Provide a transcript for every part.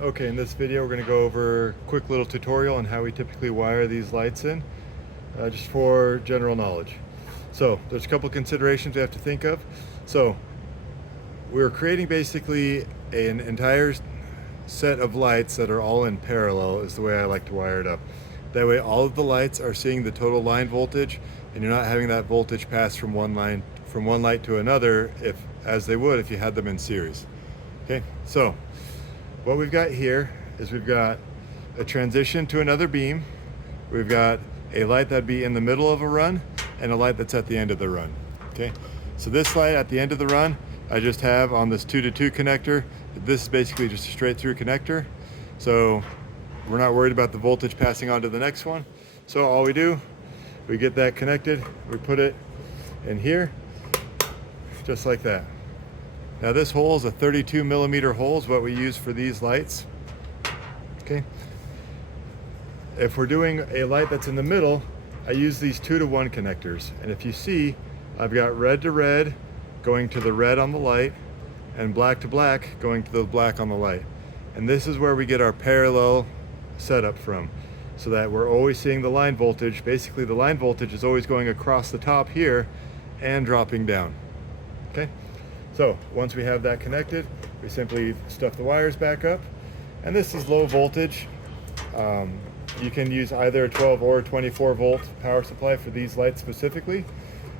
Okay, in this video we're going to go over a quick little tutorial on how we typically wire these lights in, just for general knowledge. So there's a couple considerations we have to think of. So we're creating basically an entire set of lights that are all in parallel is the way I like to wire it up. That way all of the lights are seeing the total line voltage and you're not having that voltage pass from one light to another as they would if you had them in series. Okay, so what we've got here is we've got a transition to another beam. We've got a light that'd be in the middle of a run and a light that's at the end of the run. Okay, so this light at the end of the run, I just have on this 2-to-2 connector. This is basically just a straight through connector. So we're not worried about the voltage passing on to the next one. So all we do, we get that connected, we put it in here, just like that. Now this hole is a 32 millimeter hole is what we use for these lights. Okay. If we're doing a light that's in the middle, I use these 2-to-1 connectors. And if you see, I've got red to red going to the red on the light and black to black going to the black on the light. And this is where we get our parallel setup from, so that we're always seeing the line voltage. Basically the line voltage is always going across the top here and dropping down. Okay. So once we have that connected, we simply stuff the wires back up. And this is low voltage. You can use either a 12 or 24 volt power supply for these lights specifically.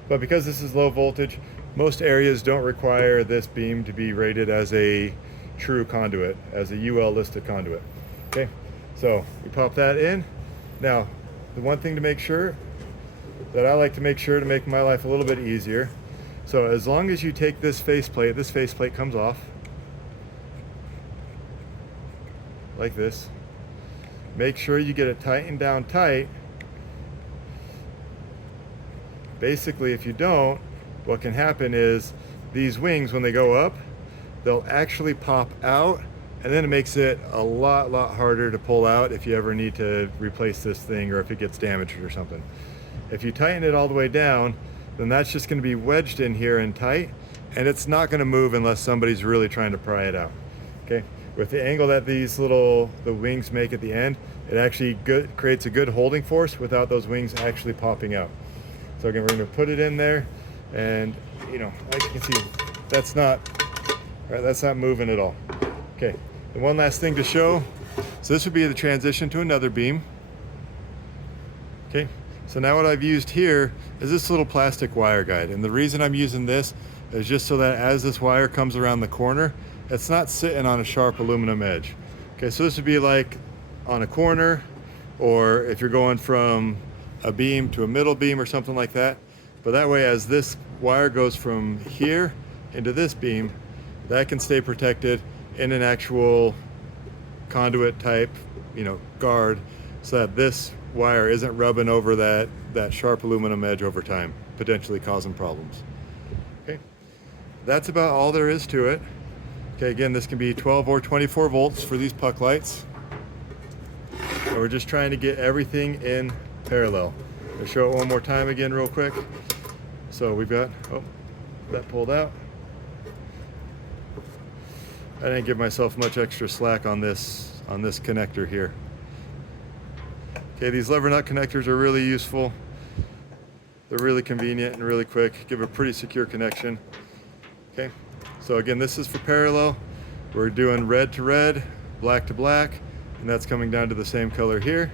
But because this is low voltage, most areas don't require this beam to be rated as a true conduit, as a UL listed conduit. Okay, so we pop that in. Now, the one thing to make sure, that I like to make sure to make my life a little bit easier. So as long as you take this faceplate comes off like this. Make sure you get it tightened down tight. Basically, if you don't, what can happen is these wings, when they go up, they'll actually pop out, and then it makes it a lot harder to pull out if you ever need to replace this thing or if it gets damaged or something. If you tighten it all the way down, then that's just going to be wedged in here and tight, and it's not going to move unless somebody's really trying to pry it out. Okay, with the angle that the wings make at the end, it actually creates a good holding force without those wings actually popping out. So again, we're going to put it in there, and like you can see, that's not moving at all. Okay, and one last thing to show. So this would be the transition to another beam. Okay. So now what I've used here is this little plastic wire guide. And the reason I'm using this is just so that as this wire comes around the corner, it's not sitting on a sharp aluminum edge. Okay, so this would be like on a corner, or if you're going from a beam to a middle beam or something like that. But that way, as this wire goes from here into this beam, that can stay protected in an actual conduit type, guard, so that this wire isn't rubbing over that sharp aluminum edge over time, potentially causing problems. Okay, that's about all there is to it. Okay, again, this can be 12 or 24 volts for these puck lights. And we're just trying to get everything in parallel. I'll show it one more time again real quick. So we've got, that pulled out. I didn't give myself much extra slack on this connector here. Okay, these lever nut connectors are really useful. They're really convenient and really quick, give a pretty secure connection. Okay, so again, this is for parallel. We're doing red to red, black to black, and that's coming down to the same color here.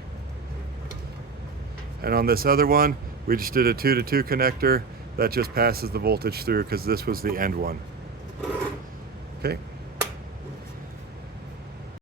And on this other one, we just did a 2-to-2 connector that just passes the voltage through because this was the end one. Okay.